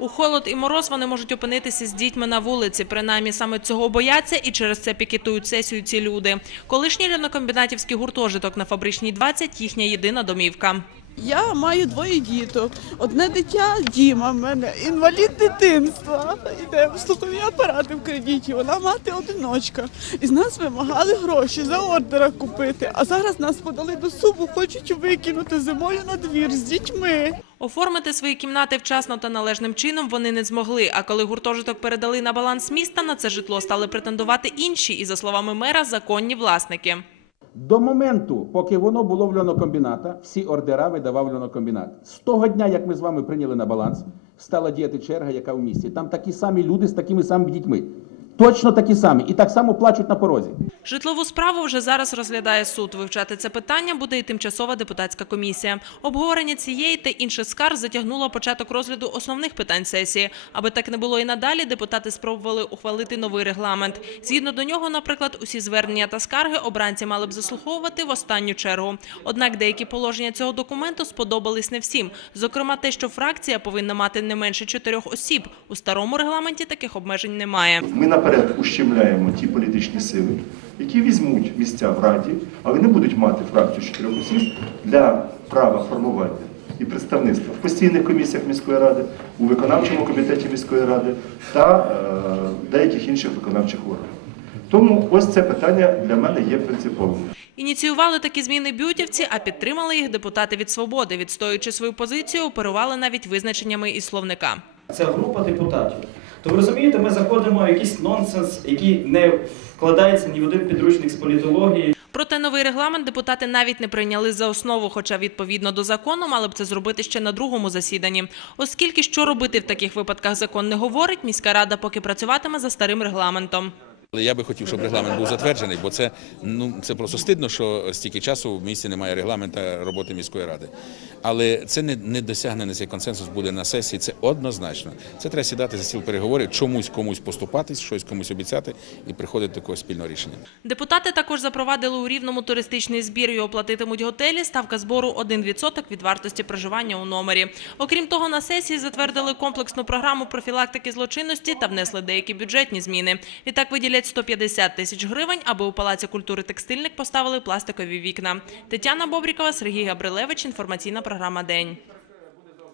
У холод і мороз вони можуть опинитися з дітьми на вулиці. Принаймні саме цього бояться і через це пікетують сесію ці люди. Колишній рівнокомбінатівський гуртожиток на фабричній 20 – їхня єдина домівка. Я маю двоє діток. Одне дитя Діма в мене, інвалід дитинства. Іде слухові апарати в кредиті. Вона мати одиночка. І з нас вимагали гроші за ордера купити. А зараз нас подали до суду, хочуть викинути зимою на двір з дітьми. Оформити свої кімнати вчасно та належним чином вони не змогли. А коли гуртожиток передали на баланс міста, на це житло стали претендувати інші і, за словами мера, законні власники. До моменту, поки воно було в льонокомбіната, всі ордера видавав льонокомбінат. З того дня, як ми з вами прийняли на баланс, стала діяти черга, яка в місті. Там такі самі люди з такими самими дітьми. Точно такі самі. І так само плачуть на порозі. Житлову справу вже зараз розглядає суд. Вивчати це питання буде і тимчасова депутатська комісія. Обговорення цієї та інших скарг затягнуло початок розгляду основних питань сесії. Аби так не було і надалі, депутати спробували ухвалити новий регламент. Згідно до нього, наприклад, усі звернення та скарги обранці мали б заслуховувати в останню чергу. Однак деякі положення цього документу сподобались не всім. Зокрема, те, що фракція повинна мати не менше чотирьох осіб. У старому регламенті таких обмежень немає. Ми наперед ущемляємо ті політичні сили, які візьмуть місця в Раді, але не будуть мати фракцію чотирьох осіб для права формування і представництва в постійних комісіях міської ради, у виконавчому комітеті міської ради та е, деяких інших виконавчих органів. Тому ось це питання для мене є принциповим. Ініціювали такі зміни бютівці, а підтримали їх депутати від свободи. Відстоюючи свою позицію, оперували навіть визначеннями із словника. Це група депутатів. То ви розумієте, ми заходимо в якийсь нонсенс, який не вкладається ні в один підручник з політології. Проте новий регламент депутати навіть не прийняли за основу, хоча відповідно до закону мали б це зробити ще на другому засіданні. Оскільки що робити в таких випадках закон не говорить, міська рада поки працюватиме за старим регламентом. Але я би хотів, щоб регламент був затверджений, бо це ну це просто стидно, що стільки часу в місті немає регламента роботи міської ради. Але це не, не досягнений цей консенсус буде на сесії. Це однозначно. Це треба сідати за стіл переговорів, чомусь комусь поступатись, щось комусь обіцяти і приходити до такого спільного рішення. Депутати також запровадили у рівному туристичний збір. Його платитимуть готелі. Ставка збору 1% від вартості проживання у номері. Окрім того, на сесії затвердили комплексну програму профілактики злочинності та внесли деякі бюджетні зміни. Відтак виділять 150 тисяч гривень, аби у Палаці культури текстильник поставили пластикові вікна. Тетяна Бобрікова, Сергій Габрилевич. Інформаційна програма День.